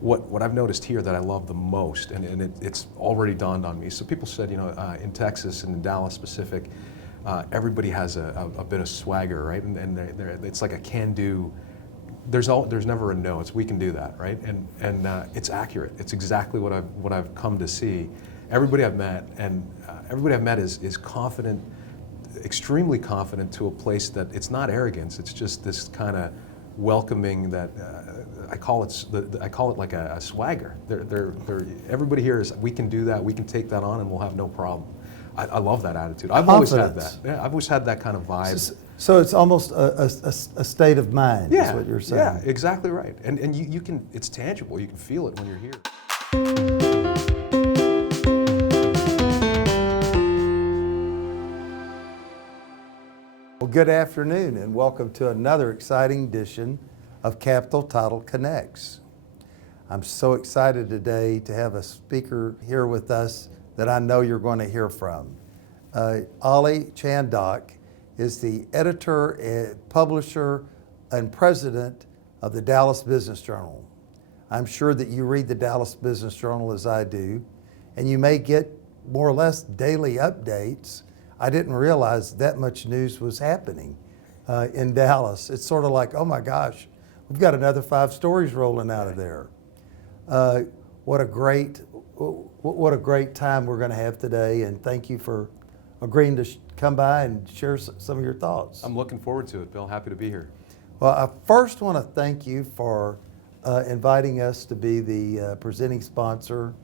what I've noticed here that I love the most, and it's already dawned on me. So people said, in Texas and in Dallas specific, everybody has a bit of swagger, right? And it's like a can-do. There's never a no. It's we can do that, right? And it's accurate. It's exactly what I've come to see. Everybody I've met is confident, extremely confident to a place that it's not arrogance. It's just this kind of welcoming that I call it like a swagger. Everybody here is we can do that. We can take that on, and we'll have no problem. I love that attitude. I've always had that. Yeah, I've always had that kind of vibe. So it's almost a state of mind, is what you're saying. Yeah, exactly right. And you can, it's tangible. You can feel it when you're here. Well, good afternoon, and welcome to another exciting edition of Capital Title Connects. I'm so excited today to have a speaker here with us that I know you're going to hear from. Ollie Chandhok is the editor, publisher, and president of the Dallas Business Journal. I'm sure that you read the Dallas Business Journal as I do, and you may get more or less daily updates. I didn't realize that much news was happening in Dallas. It's sort of like, oh my gosh, we've got another 5 stories rolling out of there. What a great time we're going to have today, and thank you for agreeing to come by and share some of your thoughts. I'm looking forward to it, Bill. Happy to be here. Well, I first want to thank you for inviting us to be the presenting sponsor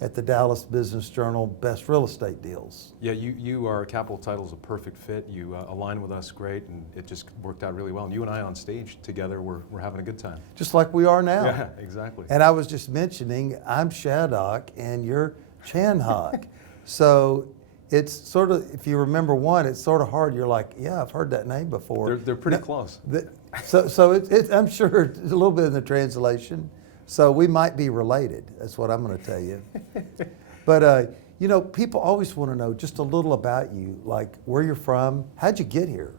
at the Dallas Business Journal Best Real Estate Deals. Yeah, you are, Capital Title's a perfect fit. You align with us great, and it just worked out really well. And you and I on stage together, we're having a good time. Just like we are now. Yeah, exactly. And I was just mentioning, I'm Shaddock and you're Chandhok. So it's sort of, if you remember one, it's sort of hard. You're like, yeah, I've heard that name before. They're pretty close. So I'm sure it's a little bit in the translation. So we might be related. That's what I'm going to tell you. But, people always want to know just a little about you, like where you're from. How'd you get here?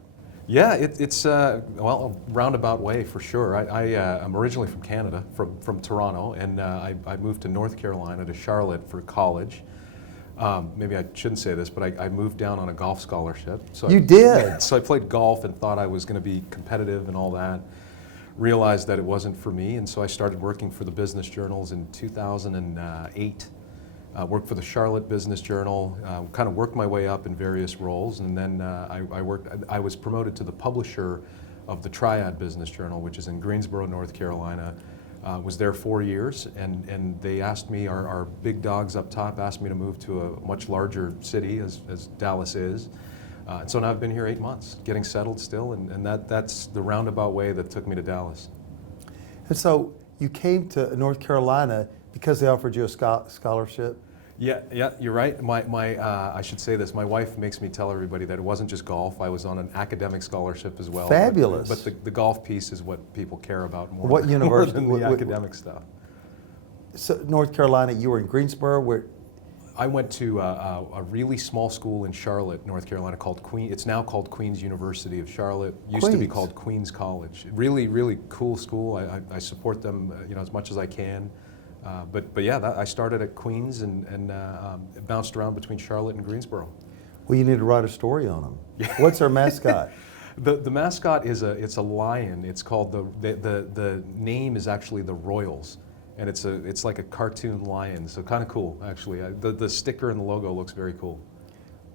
Yeah, it's a roundabout way for sure. I'm originally from Canada, from Toronto, and I moved to North Carolina, to Charlotte for college. Maybe I shouldn't say this, but I moved down on a golf scholarship. So you did? Yeah, so I played golf and thought I was going to be competitive and all that. Realized that it wasn't for me, and so I started working for the business journals in 2008. Worked for the Charlotte Business Journal, kind of worked my way up in various roles, and then I was promoted to the publisher of the Triad Business Journal, which is in Greensboro, North Carolina. Was there 4 years, and they asked me, our big dogs up top asked me to move to a much larger city, as Dallas is. And so now I've been here 8 months, getting settled still, and that's the roundabout way that took me to Dallas. And so you came to North Carolina because they offered you a scholarship? Yeah, you're right. I should say this. My wife makes me tell everybody that it wasn't just golf. I was on an academic scholarship as well. Fabulous. But the golf piece is what people care about more. What university? More than the academic stuff. So North Carolina, you were in Greensboro. Where? I went to a really small school in Charlotte, North Carolina, called Queen. It's now called Queen's University of Charlotte. Used to be called Queen's College. Really, really cool school. I support them, as much as I can. But yeah, I started at Queen's and bounced around between Charlotte and Greensboro. Well, you need to write a story on them. What's their mascot? The mascot is a lion. It's called the name is actually the Royals. And it's like a cartoon lion, so kind of cool, actually. The sticker and the logo looks very cool.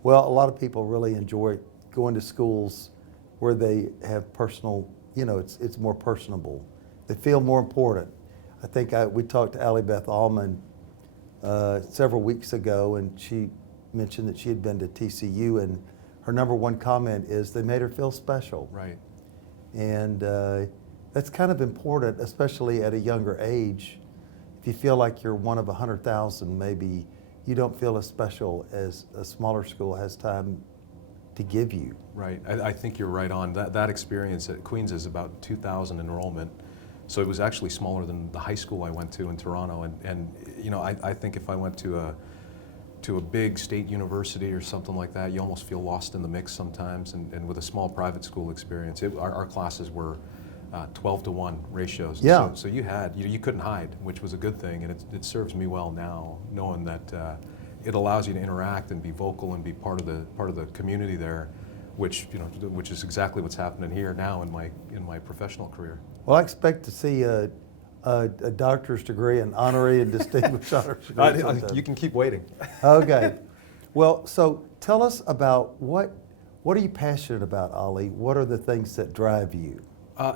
Well, a lot of people really enjoy going to schools where they have personal, it's more personable. They feel more important. I think we talked to Allie Beth Allman several weeks ago, and she mentioned that she had been to TCU, and her number one comment is they made her feel special. Right. And that's kind of important, especially at a younger age. If you feel like you're one of 100,000, maybe you don't feel as special as a smaller school has time to give you. Right, I think you're right on. That experience at Queen's is about 2,000 enrollment. So it was actually smaller than the high school I went to in Toronto. And I think if I went to a big state university or something like that, you almost feel lost in the mix sometimes. And with a small private school experience, our classes were 12-to-1 ratios. And Yeah. So you couldn't hide, which was a good thing, and it serves me well now, knowing that it allows you to interact and be vocal and be part of the community there, which is exactly what's happening here now in my professional career. Well, I expect to see a doctor's degree, an honorary and distinguished honors degree. You can keep waiting. Okay. Well, so tell us about what are you passionate about, Ollie? What are the things that drive you? I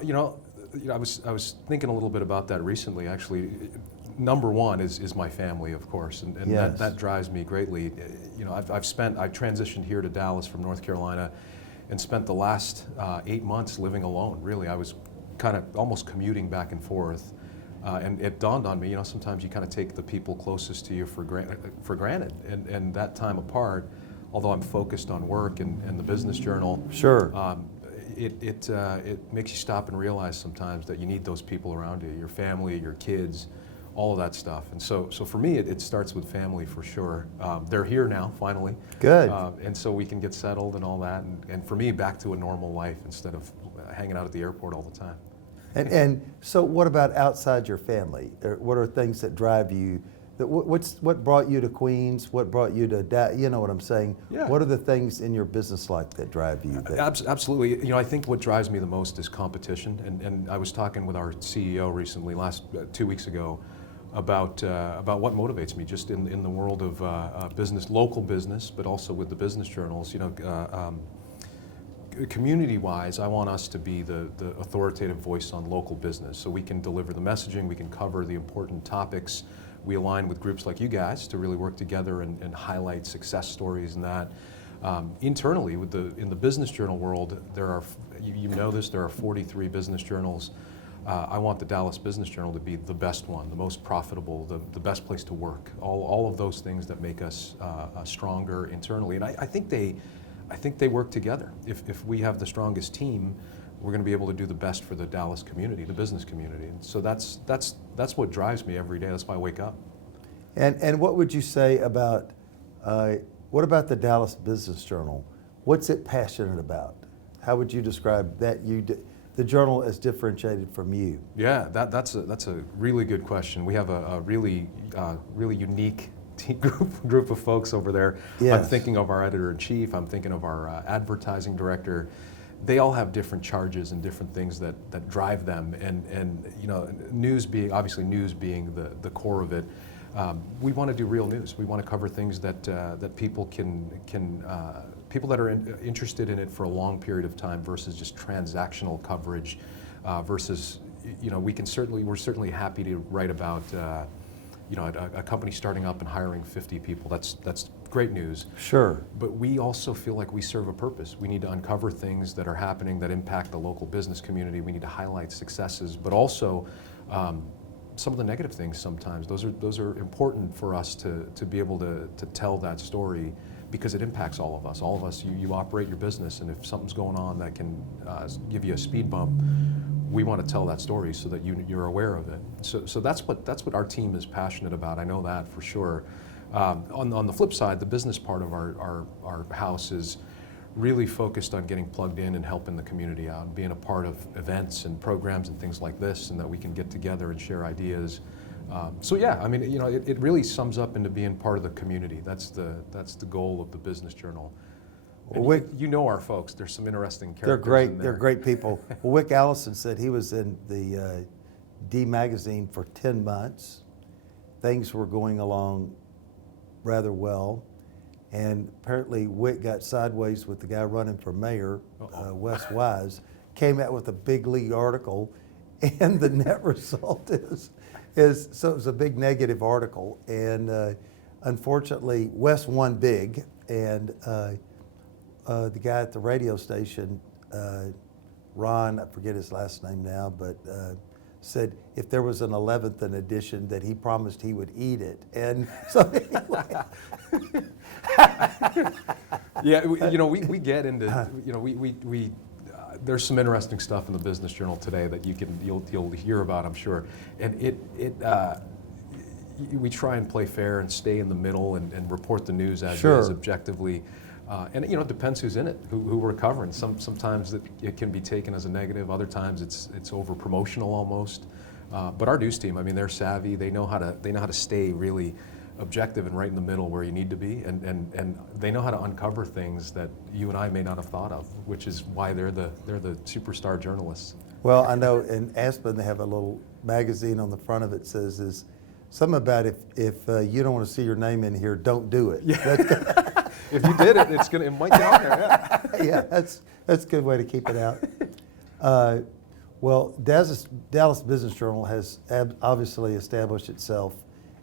was thinking a little bit about that recently. Actually, number one is my family, of course, and Yes. that drives me greatly. I've transitioned here to Dallas from North Carolina, and spent the last 8 months living alone. Really, I was kind of almost commuting back and forth, and it dawned on me. Sometimes you kind of take the people closest to you for granted, and that time apart. Although I'm focused on work and the business journal, Sure. It makes you stop and realize sometimes that you need those people around you, your family, your kids, all of that stuff. And so for me, it starts with family for sure. They're here now, finally. Good. And so we can get settled and all that. And for me, back to a normal life instead of hanging out at the airport all the time. And so what about outside your family? What are things that drive you? What brought you to Queens? What brought you to, you know what I'm saying? Yeah. What are the things in your business life that drive you? Absolutely. I think what drives me the most is competition. And I was talking with our CEO recently, 2 weeks ago, about what motivates me just in the world of business, local business, but also with the business journals. Community-wise, I want us to be the authoritative voice on local business, so we can deliver the messaging, we can cover the important topics. We align with groups like you guys to really work together and highlight success stories and that. Internally, in the business journal world, there are, there are 43 business journals. I want the Dallas Business Journal to be the best one, the most profitable, the best place to work. All of those things that make us stronger internally, and I think they work together. If we have the strongest team, we're going to be able to do the best for the Dallas community, the business community. And so that's what drives me every day. That's why I wake up. And what would you say about, what about the Dallas Business Journal? What's it passionate about? How would you describe that the journal is differentiated from you? Yeah, that's a really good question. We have a really unique group of folks over there. Yes. I'm thinking of our editor-in-chief. I'm thinking of our advertising director. They all have different charges and different things that drive them. And news being the core of it. We want to do real news. We want to cover things that people can people that are interested in it for a long period of time versus just transactional coverage. Versus, we're certainly happy to write about a company starting up and hiring 50 people. That's great news. Sure. But we also feel like we serve a purpose. We need to uncover things that are happening that impact the local business community. We need to highlight successes, but also some of the negative things sometimes. Those are important for us to be able to tell that story, because it impacts all of us. All of us, you operate your business, and if something's going on that can give you a speed bump, we want to tell that story so that you're aware of it. So that's what our team is passionate about. I know that for sure. On the flip side, the business part of our house is really focused on getting plugged in and helping the community out, and being a part of events and programs and things like this, and that we can get together and share ideas. It really sums up into being part of the community. That's the goal of the Business Journal. Well, you know our folks. There's some interesting characters. They're great. In there. They're great people. Well, Wick Allison said he was in the D magazine for 10 months. Things were going along rather well, and apparently Wick got sideways with the guy running for mayor, Wes Wise, came out with a big league article, and the net result is so it was a big negative article, and unfortunately Wes won big, and the guy at the radio station, Ron, I forget his last name now, but said if there was an 11th edition that he promised he would eat it. And so anyway. Yeah, we get into, there's some interesting stuff in the Business Journal today that you'll hear about, I'm sure. And we try and play fair and stay in the middle and report the news as Sure. it is objectively. And it depends who's in it, who we're covering. Sometimes it can be taken as a negative. Other times it's over promotional almost. But our news team, I mean, they're savvy. They know how to stay really objective and right in the middle where you need to be, and they know how to uncover things that you and I may not have thought of, which is why they're the superstar journalists. Well, I know in Aspen they have a little magazine on the front of it says is something about if you don't want to see your name in here, don't do it. Yeah. If you did it, it might get on there. Yeah, yeah, that's a good way to keep it out. Well, Dallas Business Journal has obviously established itself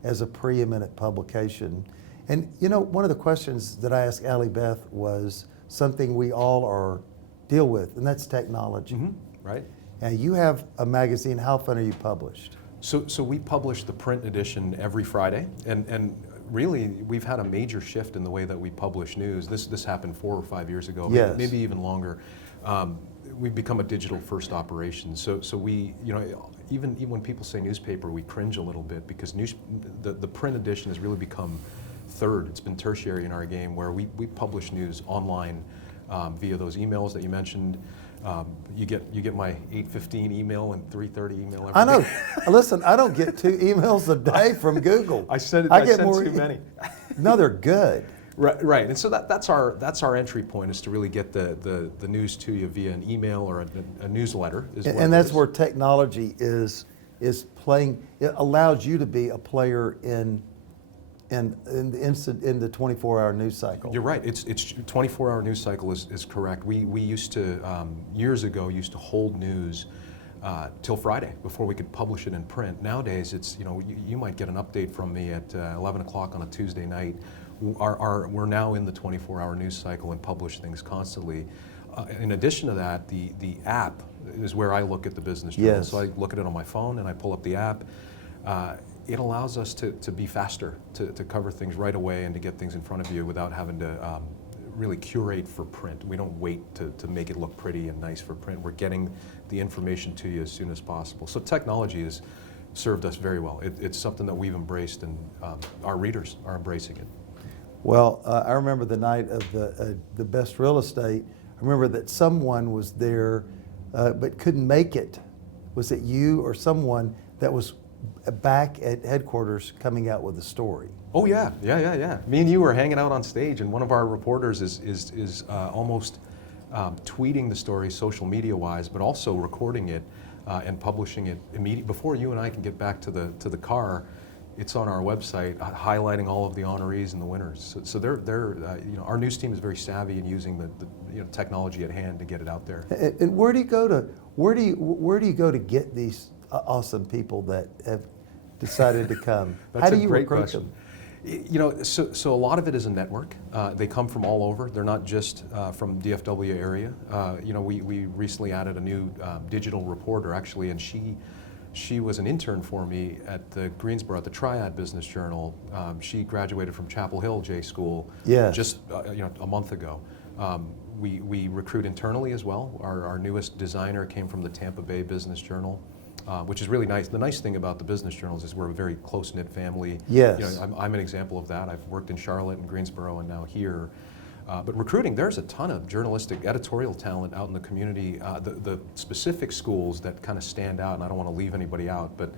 as a preeminent publication. And one of the questions that I asked Allie Beth was something we all deal with, and that's technology. Mm-hmm. Right. Now you have a magazine. How often are you published? So we publish the print edition every Friday, and really we've had a major shift in the way that we publish news. This happened 4 or 5 years ago, yes. maybe even longer. We've become a digital first operation. So we, even when people say newspaper, we cringe a little bit because the print edition has really become third. It's been tertiary in our game, where we publish news online via those emails that you mentioned. You get my 8:15 email and 3:30 email every day. I know. Listen, I don't get 2 emails a day from Google. I send too many. No, they're good. Right, and so that's our entry point, is to really get the news to you via an email or a newsletter. And that's where technology is playing. It allows you to be a player in the 24-hour news cycle. You're right. It's 24-hour news cycle is correct. We used to years ago hold news till Friday before we could publish it in print. Nowadays, it's you might get an update from me at 11 o'clock on a Tuesday night. We're now in the 24-hour news cycle and publish things constantly. In addition to that, the app is where I look at the business journal. Yes. So I look at it on my phone and I pull up the app. It allows us to be faster, to cover things right away and to get things in front of you without having to really curate for print. We don't wait to make it look pretty and nice for print. We're getting the information to you as soon as possible. So technology has served us very well. It's something that we've embraced, and our readers are embracing it. Well, I remember the night of the best real estate. I remember that someone was there but couldn't make it. Was it you or someone that was back at headquarters coming out with a story? Oh yeah. Me and you were hanging out on stage, and one of our reporters is almost tweeting the story social media wise, but also recording it and publishing it immediately before you and I can get back to the car. It's on our website, highlighting all of the honorees and the winners. So they're our news team is very savvy in using the technology at hand to get it out there. And where do you go to get these awesome people that have decided to come? That's How do a you great recruit question. them? So a lot of it is a network. They come from all over. They're not just from DFW area. We recently added a new digital reporter, actually, and she was an intern for me at the Greensboro, at the Triad Business Journal. She graduated from Chapel Hill J School just a month ago. We recruit internally as well. Our newest designer came from the Tampa Bay Business Journal, which is really nice. The nice thing about the business journals is we're a very close-knit family. Yes. I'm an example of that. I've worked in Charlotte and Greensboro and now here. But recruiting, there's a ton of journalistic editorial talent out in the community. The specific schools that kind of stand out, and I don't want to leave anybody out, but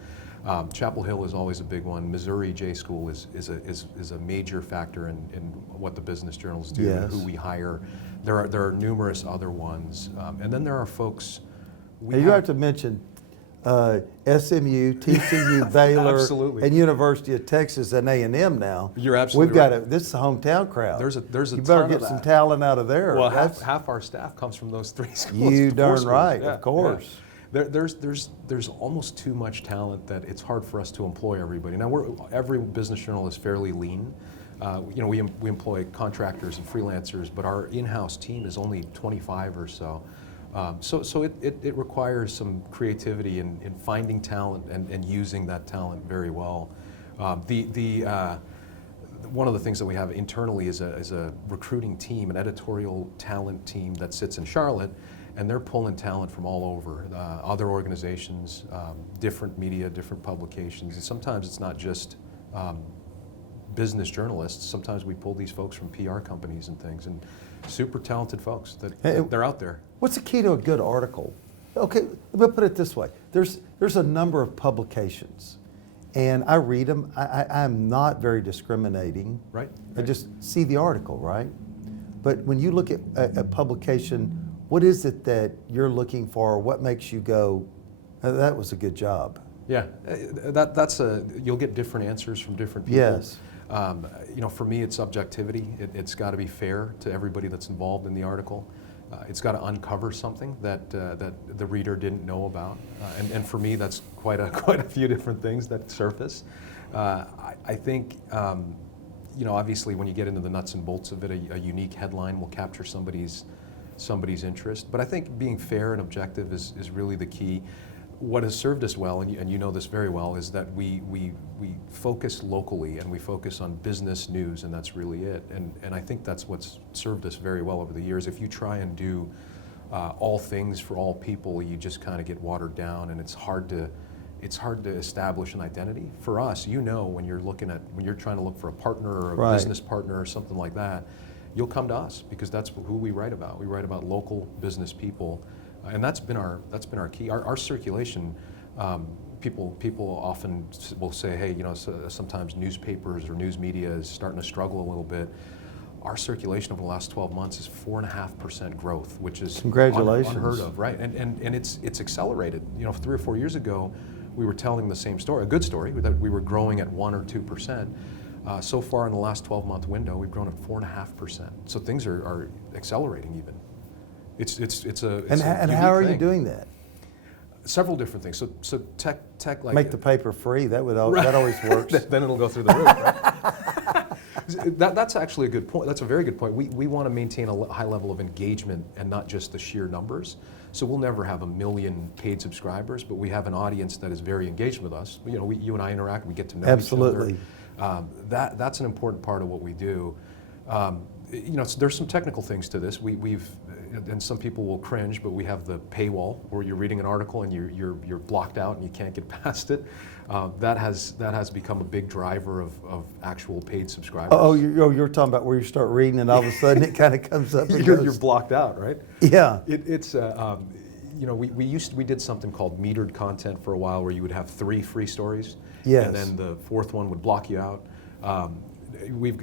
Chapel Hill is always a big one. Missouri J School is a major factor in what the business journals do, yes. and who we hire. There are numerous other ones, and then there are folks. You have to mention SMU, TCU, Baylor, Absolutely. and University of Texas and A&M now. You're absolutely right. This is a hometown crowd. There's a you better ton get of some that. talent out of there. Well, half our staff comes from those 3 schools. You 4 darn schools. right, Yeah, of course. yeah. There's almost too much talent that it's hard for us to employ everybody. Now every business journal is fairly lean. We employ contractors and freelancers, but our in-house team is only 25 or so. So it requires some creativity in finding talent and using that talent very well. One of the things that we have internally is a recruiting team, an editorial talent team that sits in Charlotte, and they're pulling talent from all over, other organizations, different media, different publications. And sometimes it's not just business journalists, sometimes we pull these folks from PR companies and things, and super talented folks that they're out there. What's the key to a good article? Okay, let me put it this way. There's a number of publications, and I read them. I'm not very discriminating. Right. I just see the article, right? But when you look at a publication, what is it that you're looking for? What makes you go, that was a good job? Yeah, you'll get different answers from different people. Yes. For me, it's objectivity. It's got to be fair to everybody that's involved in the article. It's got to uncover something that the reader didn't know about. And for me, that's quite a few different things that surface. I think, obviously, when you get into the nuts and bolts of it, a unique headline will capture somebody's interest. But I think being fair and objective is really the key. What has served us well, and you know this very well, is that we focus locally and we focus on business news, and that's really it. And I think that's what's served us very well over the years. If you try and do all things for all people, you just kind of get watered down, and it's hard to establish an identity. For us, when you're trying to look for a partner or a Right. business partner or something like that, you'll come to us because that's who we write about. We write about local business people. And that's been our key. Our circulation, people often will say, hey, sometimes newspapers or news media is starting to struggle a little bit. Our circulation over the last 12 months is 4.5% growth, which is Congratulations. unheard of, right? And it's accelerated. 3 or 4 years ago, we were telling the same story, a good story, that we were growing at 1 or 2%. So far in the last 12-month window, we've grown at 4.5%. So things are accelerating even. It's a And how are you doing that? Several different things. So tech like Make the paper free. That always works. Then it'll go through the roof, right? That's actually a good point. That's a very good point. We want to maintain a high level of engagement and not just the sheer numbers. So we'll never have 1 million paid subscribers, but we have an audience that is very engaged with us. You and I interact. We get to know Absolutely. each other. That's an important part of what we do. There's some technical things to this. And some people will cringe, but we have the paywall where you're reading an article and you're blocked out and you can't get past it. That has become a big driver of actual paid subscribers. Oh, you're talking about where you start reading and all of a sudden it kind of comes up. And You're blocked out, right? Yeah. We did something called metered content for a while where you would have 3 free stories. Yes. And then the 4th one would block you out. We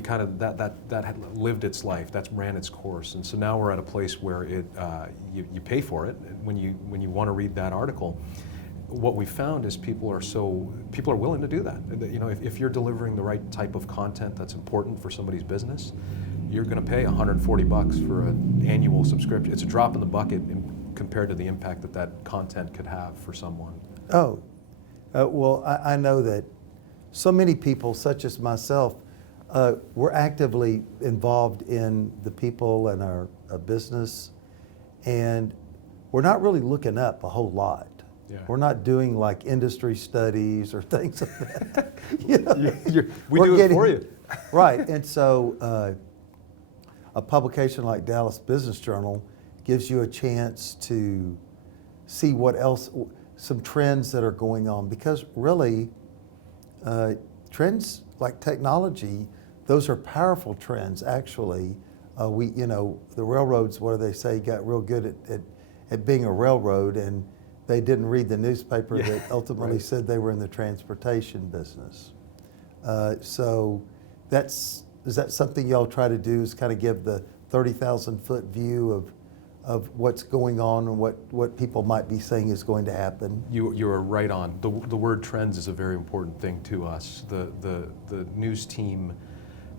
kind of that had lived its life. That's ran its course, and so now we're at a place where you pay for it when you want to read that article. What we found is people are willing to do that. If you're delivering the right type of content that's important for somebody's business, you're going to pay $140 for an annual subscription. It's a drop in the bucket compared to the impact that content could have for someone. Oh, well, I know that so many people, such as myself, we're actively involved in the people and our business, and we're not really looking up a whole lot. Yeah. We're not doing like industry studies or things like that. We do it for you. Right, and so a publication like Dallas Business Journal gives you a chance to see what else, some trends that are going on, because really, trends like technology, those are powerful trends. Actually, the railroads, what do they say, got real good at being a railroad, and they didn't read the newspaper that ultimately right. said they were in the transportation business. So is that something y'all try to do, is kind of give the 30,000-foot view of what's going on and what people might be saying is going to happen? You are right on. The word trends is a very important thing to us. The news team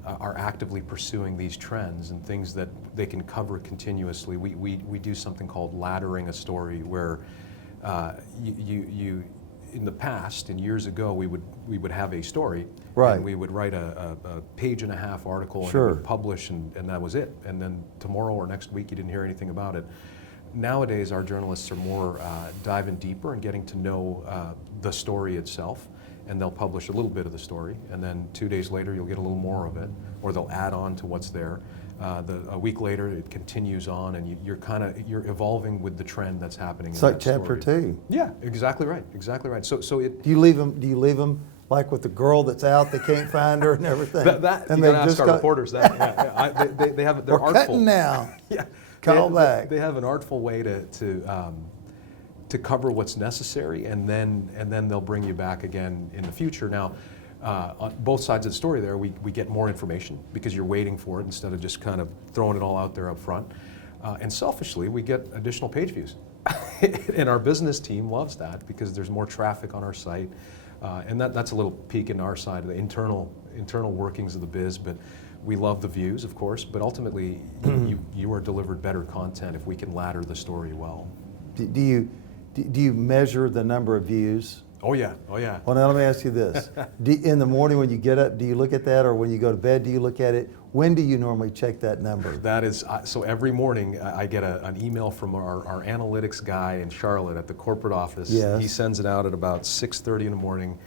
are actively pursuing these trends and things that they can cover continuously. We do something called laddering a story, where you in the past and years ago we would have a story, right, and we would write a page-and-a-half article, sure, and we would publish, and that was it. And then tomorrow or next week you didn't hear anything about it. Nowadays our journalists are more diving deeper and getting to know the story itself, and they'll publish a little bit of the story, and then 2 days later you'll get a little more of it, or they'll add on to what's there. A week later it continues on, and you're evolving with the trend that's happening. It's in like that chapter story. 2. Yeah, exactly right. Exactly right. So Do you leave them like with the girl that's out, they can't find her and everything. That and you they gotta ask our reporters that. They have they're We're artful. cutting now. Yeah, Call back. They have an artful way to cover what's necessary, and then they'll bring you back again in the future. Now, on both sides of the story, there we get more information because you're waiting for it instead of just kind of throwing it all out there up front. And selfishly, we get additional page views. And our business team loves that because there's more traffic on our site. And that's a little peek into our side of the internal workings of the biz, but we love the views, of course, but ultimately you are delivered better content if we can ladder the story well. Do you measure the number of views? Oh yeah, oh yeah. Well, now let me ask you this. In the morning when you get up, do you look at that, or when you go to bed, do you look at it? When do you normally check that number? That is, so every morning I get an email from our analytics guy in Charlotte at the corporate office. Yes. He sends it out at about 6:30 in the morning,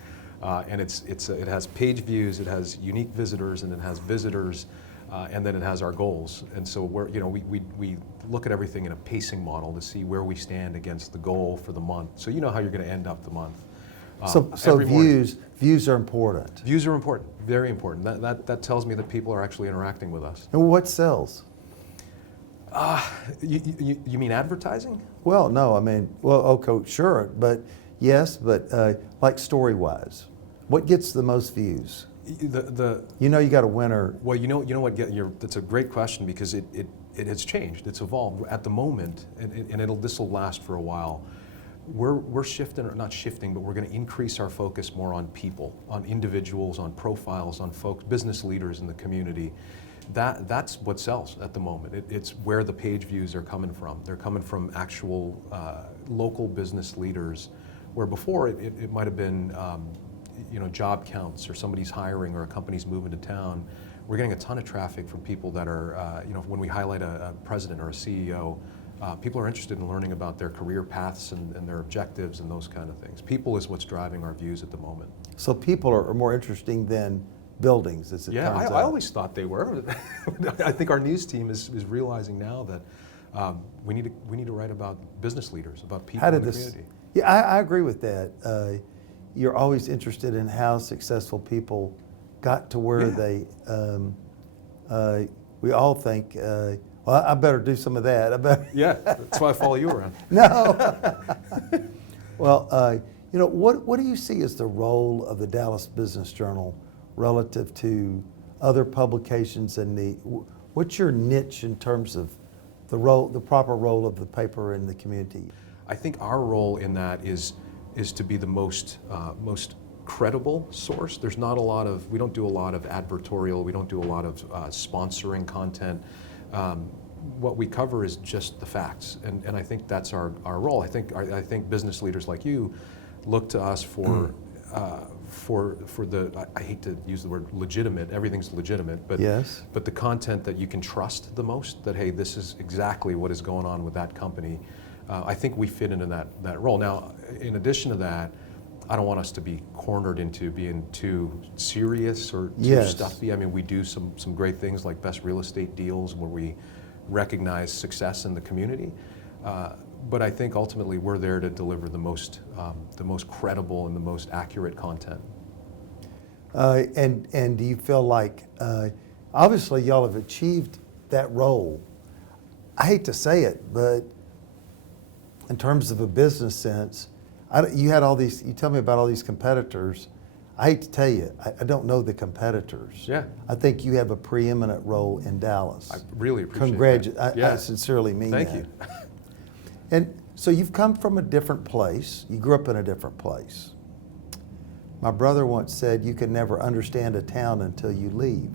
and it has page views, it has unique visitors, and it has visitors, and then it has our goals. And so we look at everything in a pacing model to see where we stand against the goal for the month. So you know how you're going to end up the month. So views are important. Views are important, very important. That tells me that people are actually interacting with us. And what sells? You mean advertising? Well, no, I mean, well, okay, sure, but yes, but like story-wise, what gets the most views? You know you got a winner. Well, you know what? That's a great question because it has changed. It's evolved at the moment, and this will last for a while. We're shifting, or not shifting, but we're going to increase our focus more on people, on individuals, on profiles, on folks, business leaders in the community. That's what sells at the moment. It's where the page views are coming from. They're coming from actual local business leaders, where before it might have been job counts, or somebody's hiring, or a company's moving to town. We're getting a ton of traffic from people that are, when we highlight a president or a CEO, people are interested in learning about their career paths and their objectives and those kind of things. People is what's driving our views at the moment. So people are more interesting than buildings, as it turns out. I always thought they were. I think our news team is realizing now that we need to write about business leaders, about people in the community. Yeah, I agree with that. You're always interested in how successful people got to where they. We all think. Well, I better do some of that. Yeah, that's why I follow you around. No. Well, what do you see as the role of the Dallas Business Journal relative to other publications, and what's your niche in terms of the proper role of the paper in the community? I think our role in that is to be the most credible source. There's not we don't do a lot of advertorial, we don't do a lot of sponsoring content. What we cover is just the facts, and I think that's our role. I think business leaders like you look to us for the, I hate to use the word legitimate, everything's legitimate, but yes. But the content that you can trust the most, that hey, this is exactly what is going on with that company. I think we fit into that role. Now, in addition to that, I don't want us to be cornered into being too serious or too stuffy. I mean, we do some great things like best real estate deals where we recognize success in the community. But I think ultimately we're there to deliver the most credible and the most accurate content. And do you feel like, obviously y'all have achieved that role. I hate to say it, but in terms of a business sense, you tell me about all these competitors. I hate to tell you, I don't know the competitors. Yeah. I think you have a preeminent role in Dallas. I really appreciate that. I sincerely mean that. Thank you. And so you've come from a different place. You grew up in a different place. My brother once said, you can never understand a town until you leave.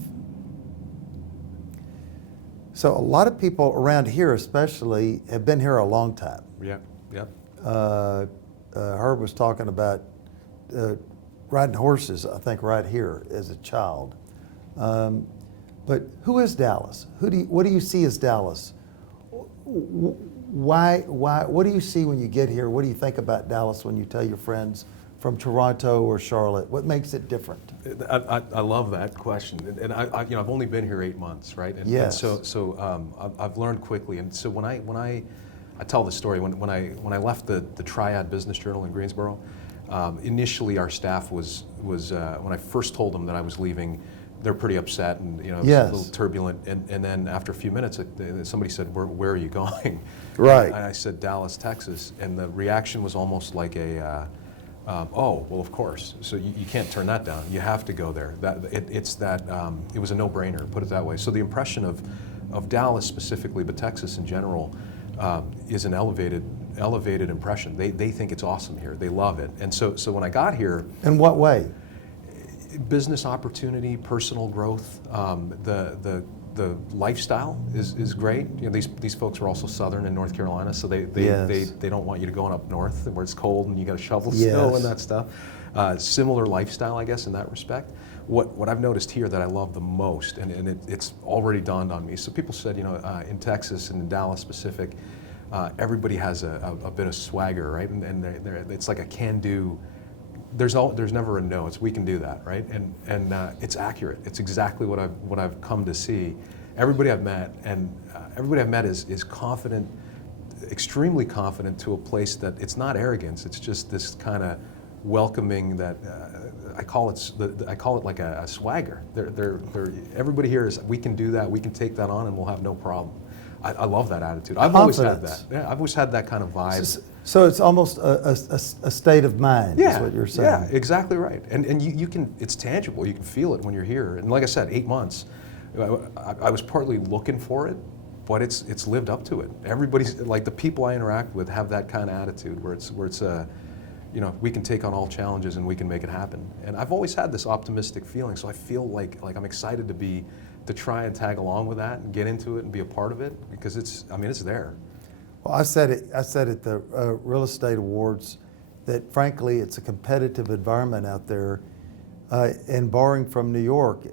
So a lot of people around here especially have been here a long time. Yeah, yeah. Herb was talking about riding horses, I think, right here as a child. But who is Dallas? What do you see as Dallas? Why? What do you see when you get here? What do you think about Dallas when you tell your friends from Toronto or Charlotte? What makes it different? I love that question, and I've only been here 8 months, right? And, yes. And so I've learned quickly, and so when I tell the story when I left the Triad Business Journal in Greensboro, Initially, our staff was when I first told them that I was leaving, they're pretty upset and it was Yes. a little turbulent. And then after a few minutes, somebody said, "Where are you going?" Right. And I said, "Dallas, Texas," and the reaction was almost like "Oh, well, of course." So you can't turn that down. You have to go there. It was a no-brainer. Put it that way. So the impression of Dallas specifically, but Texas in general, is an elevated impression. They think it's awesome here. They love it. And so when I got here, In what way? business opportunity, personal growth, the lifestyle is great. You know, these folks are also southern in North Carolina, so they don't want you to go up north where it's cold and you got to shovel snow and that stuff. Similar lifestyle, I guess, in that respect. What I've noticed here that I love the most, and it's already dawned on me. So people said, in Texas and in Dallas specific, everybody has a bit of swagger, right? And it's like a can-do. There's never a no. It's we can do that, right? And it's accurate. It's exactly what I've come to see. Everybody I've met is confident, extremely confident to a place that it's not arrogance. It's just this kind of welcoming that I call it like a swagger. Everybody here is we can do that. We can take that on, and we'll have no problem. I love that attitude. I've always had that. Yeah, I've always had that kind of vibe. So it's almost a state of mind, is what you're saying. Yeah, exactly right. And you can, it's tangible. You can feel it when you're here. And like I said, 8 months, I was partly looking for it, but it's lived up to it. Everybody's, like the people I interact with have that kind of attitude where it's we can take on all challenges and we can make it happen. And I've always had this optimistic feeling, so I feel like I'm excited to try and tag along with that and get into it and be a part of it because it's there. Well, I said at the Real Estate Awards that frankly it's a competitive environment out there, and borrowing from New York,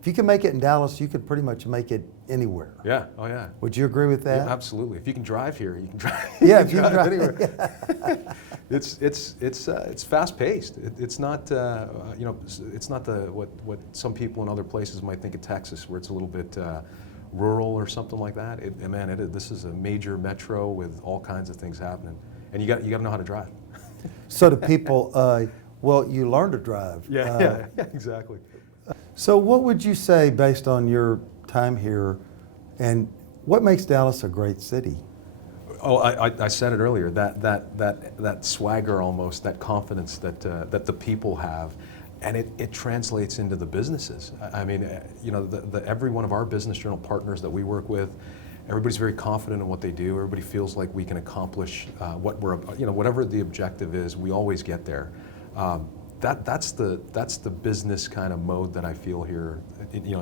if you can make it in Dallas, you could pretty much make it anywhere. Yeah, oh yeah. Would you agree with that? Yeah, absolutely. If you can drive here, you can drive. Yeah, if you can drive anywhere. It's fast paced. It's not it's not what some people in other places might think of Texas, where it's a little bit rural or something like that. This is a major metro with all kinds of things happening, and you got to know how to drive. So to people, well, you learn to drive. Yeah, exactly. So what would you say based on your time here, and what makes Dallas a great city? Oh, I said it earlier. That swagger, almost that confidence that the people have, and it translates into the businesses. I mean, every one of our business journal partners that we work with, everybody's very confident in what they do. Everybody feels like we can accomplish whatever the objective is. We always get there. That's the business kind of mode that I feel here.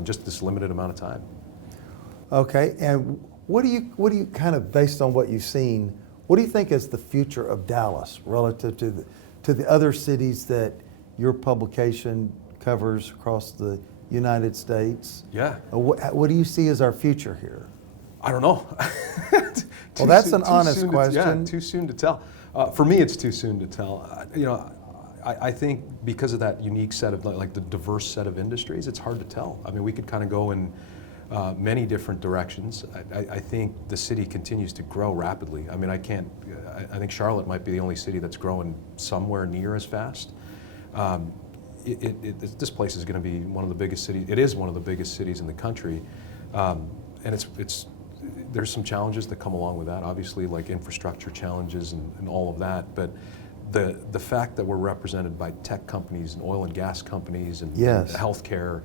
Just this limited amount of time. Okay, and what do you kind of, based on what you've seen, what do you think is the future of Dallas relative to the other cities that your publication covers across the United States? Yeah. What do you see as our future here? I don't know. Well, that's an honest question. Too soon to tell. For me, it's too soon to tell. I think because of that unique set of, like the diverse set of industries, it's hard to tell. I mean, we could kind of go in many different directions. I think the city continues to grow rapidly. I mean, I think Charlotte might be the only city that's growing somewhere near as fast. This place is going to be one of the biggest cities. It is one of the biggest cities in the country, and there's some challenges that come along with that. Obviously, like infrastructure challenges and all of that. But the fact that we're represented by tech companies and oil and gas companies and healthcare,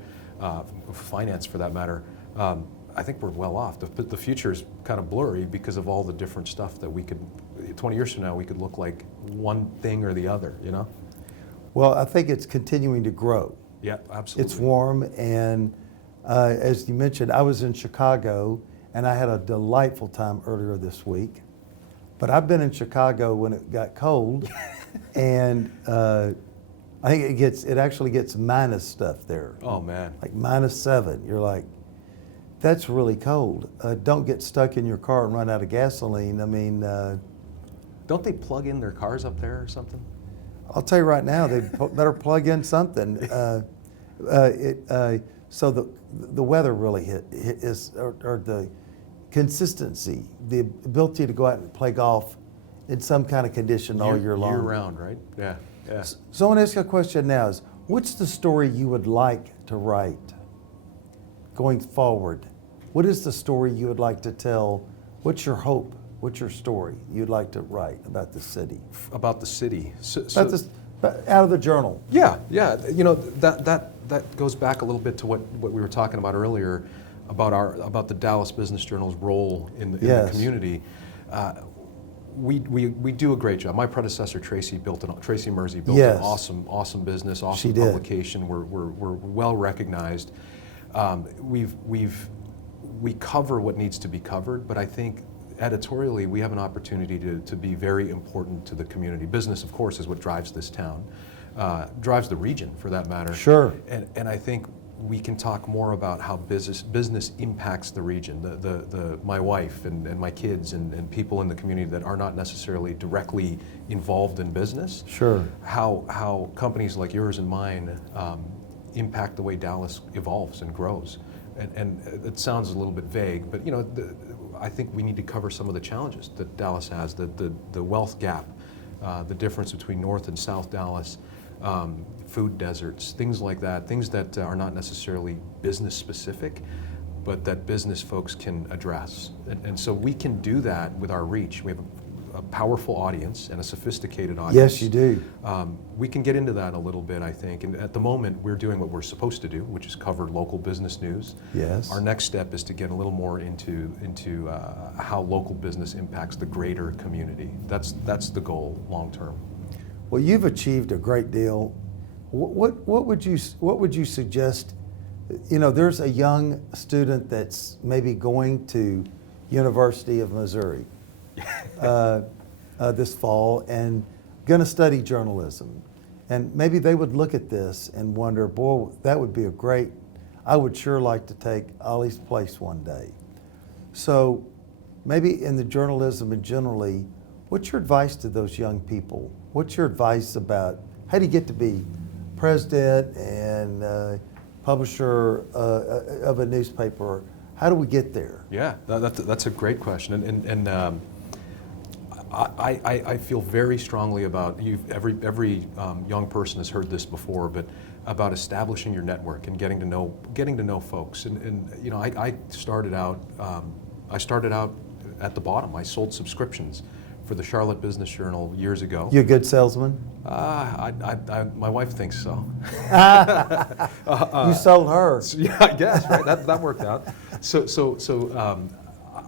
finance for that matter, I think we're well off. The future is kind of blurry because of all the different stuff that 20 years from now, we could look like one thing or the other, Well, I think it's continuing to grow. Yeah, absolutely. It's warm, and as you mentioned, I was in Chicago, and I had a delightful time earlier this week. But I've been in Chicago when it got cold, and I think it actually gets minus stuff there. Oh man! Like -7. You're like, that's really cold. Don't get stuck in your car and run out of gasoline. I mean, don't they plug in their cars up there or something? I'll tell you right now, they better plug in something. So the weather really or the consistency, the ability to go out and play golf in some kind of condition all year long. Year round, right? Yeah, yeah. So I want to ask you a question now is, what's the story you would like to write going forward? What is the story you would like to tell? What's your hope? What's your story you'd like to write about the city? About the city. Out of the journal. Yeah, yeah. You know, that goes back a little bit to what we were talking about earlier about the Dallas Business Journal's role in the community. We do a great job. My predecessor Tracy Mersey built an awesome business, awesome publication. We're well recognized. We cover what needs to be covered, but I think editorially we have an opportunity to be very important to the community. Business, of course, is what drives this town, drives the region for that matter. Sure. And I think we can talk more about how business impacts the region. My wife and my kids and people in the community that are not necessarily directly involved in business. Sure. How companies like yours and mine impact the way Dallas evolves and grows. And it sounds a little bit vague, but you know, I think we need to cover some of the challenges that Dallas has, the wealth gap, the difference between North and South Dallas, food deserts, things like that, things that are not necessarily business specific, but that business folks can address. And so we can do that with our reach. We have a powerful audience and a sophisticated audience. Yes, you do. We can get into that a little bit, I think. And at the moment, we're doing what we're supposed to do, which is cover local business news. Yes. Our next step is to get a little more into how local business impacts the greater community. That's the goal long term. Well, you've achieved a great deal. What would you suggest? You know, there's a young student that's maybe going to University of Missouri this fall and going to study journalism, and maybe they would look at this and wonder, boy, that would be I would sure like to take Ollie's place one day. So maybe in the journalism and generally, what's your advice to those young people? What's your advice about how do you get to be president and publisher of a newspaper? How do we get there? Yeah, that's a great question, and I feel very strongly about every young person has heard this before, but about establishing your network and getting to know folks. And you know, I started out at the bottom. I sold subscriptions for the Charlotte Business Journal years ago. You a good salesman? My wife thinks so. You sold her. Yeah, I guess, right? That worked out. So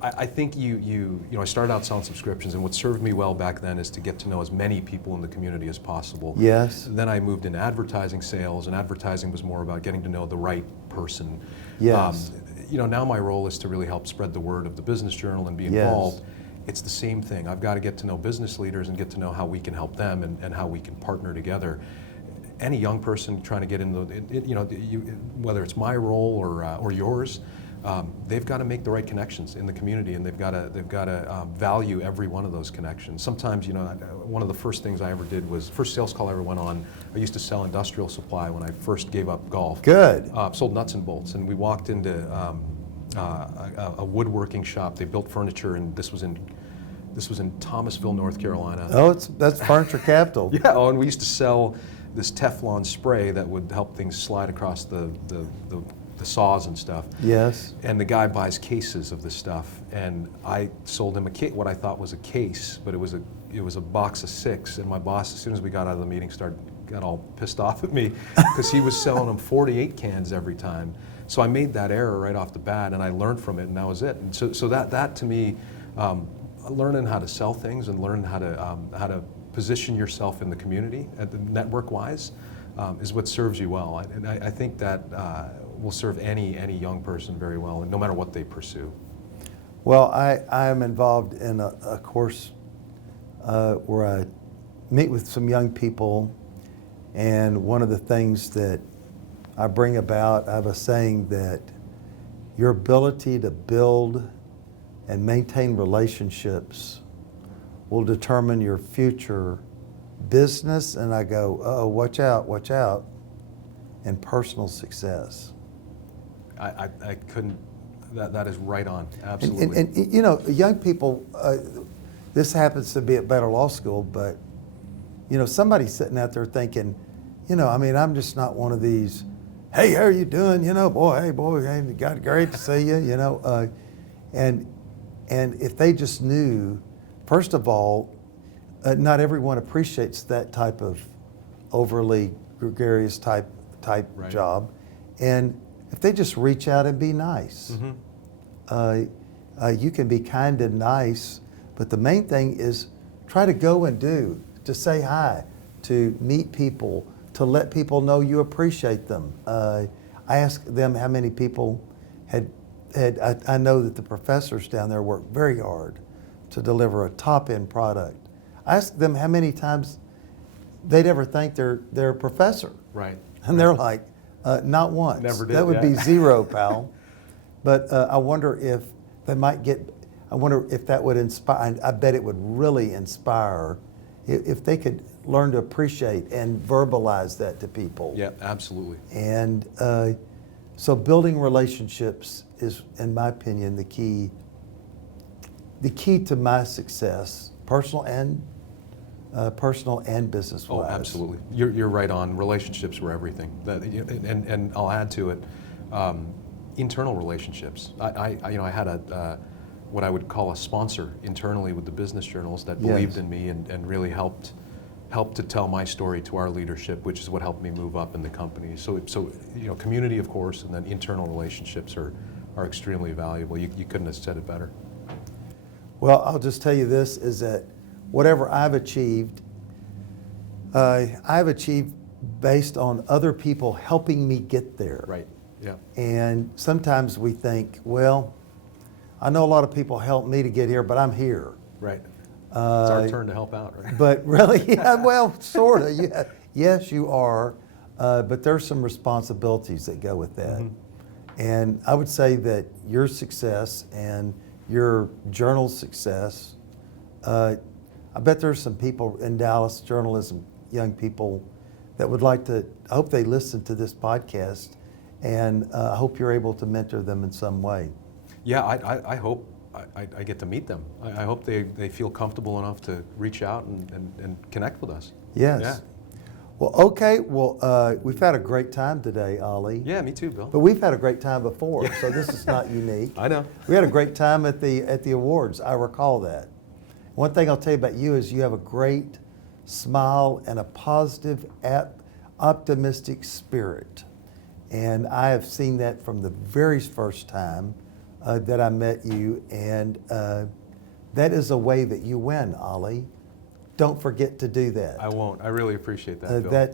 I think you know, I started out selling subscriptions, and what served me well back then is to get to know as many people in the community as possible. Yes. Then I moved into advertising sales, and advertising was more about getting to know the right person. Yes. You know, now my role is to really help spread the word of the Business Journal and be involved. Yes. It's the same thing. I've got to get to know business leaders and get to know how we can help them and how we can partner together. Any young person trying to get you know, whether it's my role or yours, they've got to make the right connections in the community, and they've got to value every one of those connections. Sometimes, you know, one of the first things I ever did was first sales call I ever went on. I used to sell industrial supply when I first gave up golf. Good. Sold nuts and bolts, and we walked into a woodworking shop. They built furniture, and this was in Thomasville, North Carolina. Oh, that's furniture capital. Yeah. Oh, and we used to sell this Teflon spray that would help things slide across the saws and stuff. Yes. And the guy buys cases of this stuff, and I sold him what I thought was a case, but it was a box of 6. And my boss, as soon as we got out of the meeting, got all pissed off at me because he was selling them 48 cans every time. So I made that error right off the bat, and I learned from it, and that was it. And so that to me, learning how to sell things and learning how to position yourself in the community, network-wise, is what serves you well. And I think that will serve any young person very well, and no matter what they pursue. Well, I am involved in a course where I meet with some young people, and one of the things that I bring about, I have a saying that your ability to build and maintain relationships will determine your future business, and I go, oh, watch out, and personal success. I couldn't, that is right on, absolutely. And you know, young people, this happens to be at Better Law School, but somebody's sitting out there thinking, I'm just not one of these, hey, how are you doing? Boy, hey, God, great to see you, and if they just knew, first of all, not everyone appreciates that type of overly gregarious type Right. job, and if they just reach out and be nice, you can be kind and nice, but the main thing is try to go and do, to say hi, to meet people, to let people know you appreciate them. I asked them how many people I know that the professors down there work very hard to deliver a top-end product. I asked them how many times they'd ever thank their professor. Right. And they're like, not once. Never did, that would yeah. be zero, pal. But I wonder if they might I wonder if that would inspire, I bet it would really inspire if they could learn to appreciate and verbalize that to people. Yeah, absolutely. And so building relationships is, in my opinion, the key to my success, personal and business-wise. Oh, absolutely. You're right on. Relationships were everything. And I'll add to it, internal relationships. I had what I would call a sponsor internally with the business journals that believed in me and really helped to tell my story to our leadership, which is what helped me move up in the company. So community, of course, and then internal relationships are extremely valuable. You couldn't have said it better. Well, I'll just tell you this, is that whatever I've achieved based on other people helping me get there. Right, yeah. And sometimes we think, well, I know a lot of people helped me to get here, but I'm here. Right. It's our turn to help out, right? But really, yeah, well, sort of, yeah. Yes, you are, but there's some responsibilities that go with that. And I would say that your success and your journal's success, I bet there's some people in Dallas, journalism, young people, that would like to, I hope they listen to this podcast, and I hope you're able to mentor them in some way. Yeah, I hope I get to meet them. I hope they feel comfortable enough to reach out and connect with us. Yes. Yeah. Well, okay. Well, we've had a great time today, Ollie. Yeah, me too, Bill. But we've had a great time before, so this is not unique. I know. We had a great time at the awards. I recall that. One thing I'll tell you about you is you have a great smile and a positive, optimistic spirit. And I have seen that from the very first time that I met you, and that is a way that you win, Ollie. Don't forget to do that. I won't. I really appreciate that, Bill.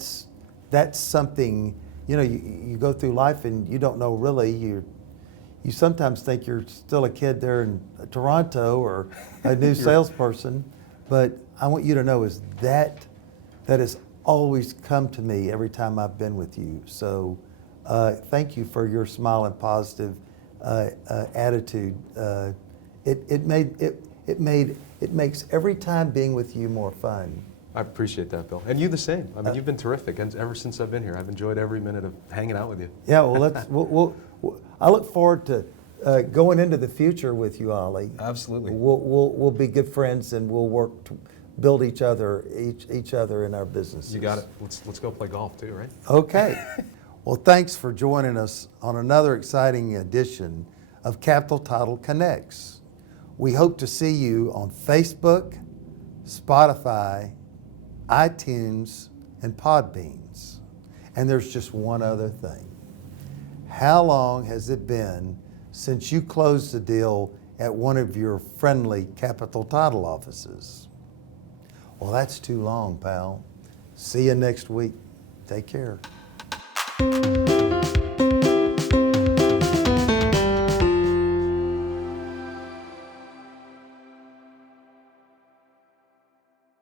That's something, you go through life and you don't know really, you sometimes think you're still a kid there in Toronto or a new salesperson, but I want you to know is that has always come to me every time I've been with you. So thank you for your smile and positive attitude. It makes every time being with you more fun. I appreciate that, Bill. And you the same. I mean, you've been terrific. And ever since I've been here, I've enjoyed every minute of hanging out with you. Yeah, well, I look forward to going into the future with you, Ollie. Absolutely. We'll be good friends, and we'll work to build each other in our businesses. You got it. Let's go play golf too, right? Okay. Well, thanks for joining us on another exciting edition of Capital Title Connects. We hope to see you on Facebook, Spotify, iTunes, and Podbeans. And there's just one other thing. How long has it been since you closed a deal at one of your friendly Capital Title offices? Well, that's too long, pal. See you next week. Take care.